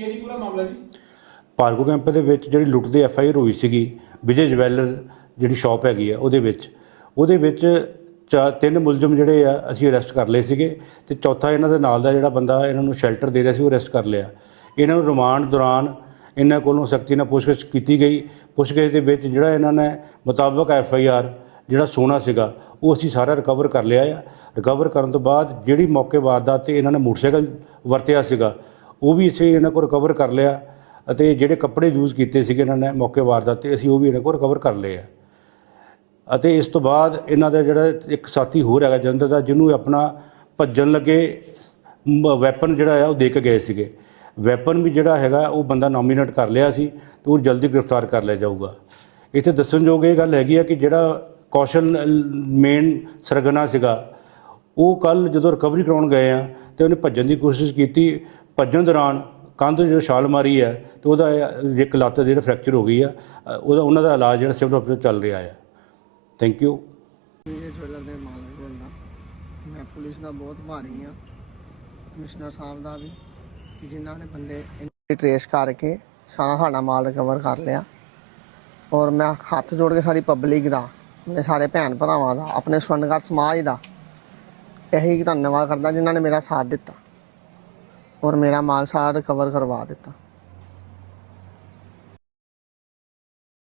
ਕੀ ਹੈ ਜੀ ਪੂਰਾ ਮਾਮਲਾ ਜੀ ਪਾਰਕੋ ਕੈਂਪ ਦੇ ਵਿੱਚ ਜਿਹੜੀ ਲੁੱਟ ਦੇ ਐਫ ਆਈ ਆਰ ਹੋਈ ਸੀਗੀ ਵਿਜੇ ਜਵੈਲਰ ਜਿਹੜੀ ਸ਼ਾਪ ਹੈਗੀ ਆ ਉਹਦੇ ਵਿੱਚ ਉਹਦੇ ਵਿੱਚ ਤਿੰਨ ਮੁਲਜ਼ਮ ਜਿਹੜੇ ਆ ਅਸੀਂ ਅਰੈਸਟ ਕਰ ਲਏ ਸੀਗੇ ਤੇ ਚੌਥਾ ਇਹਨਾਂ ਦੇ ਨਾਲ ਦਾ ਜਿਹੜਾ ਬੰਦਾ ਇਹਨਾਂ ਨੂੰ ਸ਼ੈਲਟਰ ਦੇ ਰਿਹਾ ਸੀ ਉਹ ਅਰੈਸਟ ਕਰ ਲਿਆ ਇਹਨਾਂ ਨੂੰ ਰਿਮਾਂਡ ਦੌਰਾਨ ਇਹਨਾਂ ਕੋਲੋਂ ਸਖਤੀ ਨਾਲ ਪੁੱਛਗਿੱਛ ਕੀਤੀ ਗਈ ਪੁੱਛਗਿੱਛ ਦੇ ਵਿੱਚ ਜਿਹੜਾ ਇਹਨਾਂ ਨੇ ਮੁਤਾਬਕ ਐਫ ਆਈ ਆਰ ਜਿਹੜਾ ਸੋਨਾ ਸੀਗਾ ਉਹ ਅਸੀਂ ਸਾਰਾ ਰਿਕਵਰ ਕਰ ਲਿਆ ਆ ਰਿਕਵਰ ਕਰਨ ਤੋਂ ਬਾਅਦ ਜਿਹੜੀ ਮੌਕੇ ਵਾਰਦਾਤ ਤੇ ਇਹਨਾਂ ਨੇ ਮੋਟਰਸਾਈਕਲ ਵਰਤਿਆ ਸੀਗਾ ਉਹ ਵੀ ਅਸੀਂ ਇਹਨਾਂ ਕੋਲ ਰਿਕਵਰ ਕਰ ਲਿਆ ਅਤੇ ਜਿਹੜੇ ਕੱਪੜੇ ਯੂਜ਼ ਕੀਤੇ ਸੀਗੇ ਇਹਨਾਂ ਨੇ ਮੌਕੇ ਵਾਰਦਾਤ ਤੇ ਅਸੀਂ ਉਹ ਵੀ ਇਹਨਾਂ ਕੋਲ ਰਿਕਵਰ ਕਰ ਲਏ ਆ ਅਤੇ ਇਸ ਤੋਂ ਬਾਅਦ ਇਹਨਾਂ ਦਾ ਜਿਹੜਾ ਇੱਕ ਸਾਥੀ ਹੋਰ ਹੈਗਾ ਜਲੰਧਰ ਦਾ ਜਿਹਨੂੰ ਆਪਣਾ ਭੱਜਣ ਲੱਗੇ ਵੈਪਨ ਜਿਹੜਾ ਆ ਉਹ ਦੇ ਕੇ ਗਏ ਸੀਗੇ ਵੈਪਨ ਵੀ ਜਿਹੜਾ ਹੈਗਾ ਉਹ ਬੰਦਾ ਨੋਮੀਨੇਟ ਕਰ ਲਿਆ ਸੀ ਤੇ ਉਹ ਜਲਦੀ ਗ੍ਰਿਫਤਾਰ ਕਰ ਲਿਆ ਜਾਊਗਾ ਇੱਥੇ ਦੱਸਣਯੋਗ ਇਹ ਗੱਲ ਹੈਗੀ ਆ ਕਿ ਜਿਹੜਾ ਕੌਸ਼ਲ ਮੇਨ ਸਰਗਨਾ ਸੀਗਾ ਉਹ ਕੱਲ ਜਦੋਂ ਰਿਕਵਰੀ ਕਰਾਉਣ ਗਏ ਆ ਤੇ ਉਹਨੇ ਭੱਜਣ ਦੀ ਕੋਸ਼ਿਸ਼ ਕੀਤੀ ਭੱਜਣ ਦੌਰਾਨ ਕੰਧ ਜੋ ਛਾਲ ਮਾਰੀ ਹੈ ਤੇ ਉਹਦਾ ਇੱਕ ਲੱਤ ਜਿਹੜਾ ਫ੍ਰੈਕਚਰ ਹੋ ਗਈ ਆ ਉਹਦਾ ਉਹਨਾਂ ਦਾ ਇਲਾਜ ਜਿਹੜਾ ਸਿਵਲ ਹਸਪਤਾਲ ਚੱਲ ਰਿਹਾ ਹੈ ਥੈਂਕ ਯੂ ਇਹ ਮੈਂ ਪੁਲਿਸ ਦਾ ਬਹੁਤ ਭਾਰੀ ਆ ਕਮਿਸ਼ਨਰ ਸਾਹਿਬ ਦਾ ਵੀ ਜਿਨ੍ਹਾਂ ਨੇ ਬੰਦੇ ਟ੍ਰੇਸ ਕਰਕੇ ਸਾਰਾ ਸਾਡਾ ਮਾਲ ਰਿਕਵਰ ਕਰ ਲਿਆ ਔਰ ਮੈਂ ਹੱਥ ਜੋੜ ਕੇ ਸਾਰੀ ਪਬਲਿਕ ਦਾ ਮੇਰੇ ਸਾਰੇ ਭੈਣ ਭਰਾਵਾਂ ਦਾ ਆਪਣੇ ਸਵਰਨਗਰ ਸਮਾਜ ਦਾ ਇਹੀ ਧੰਨਵਾਦ ਕਰਦਾ ਜਿਨ੍ਹਾਂ ਨੇ ਮੇਰਾ ਸਾਥ ਦਿੱਤਾ ਔਰ ਮੇਰਾ ਮਾਲ ਸਾਰਾ ਰਿਕਵਰ ਕਰਵਾ ਦਿੱਤਾ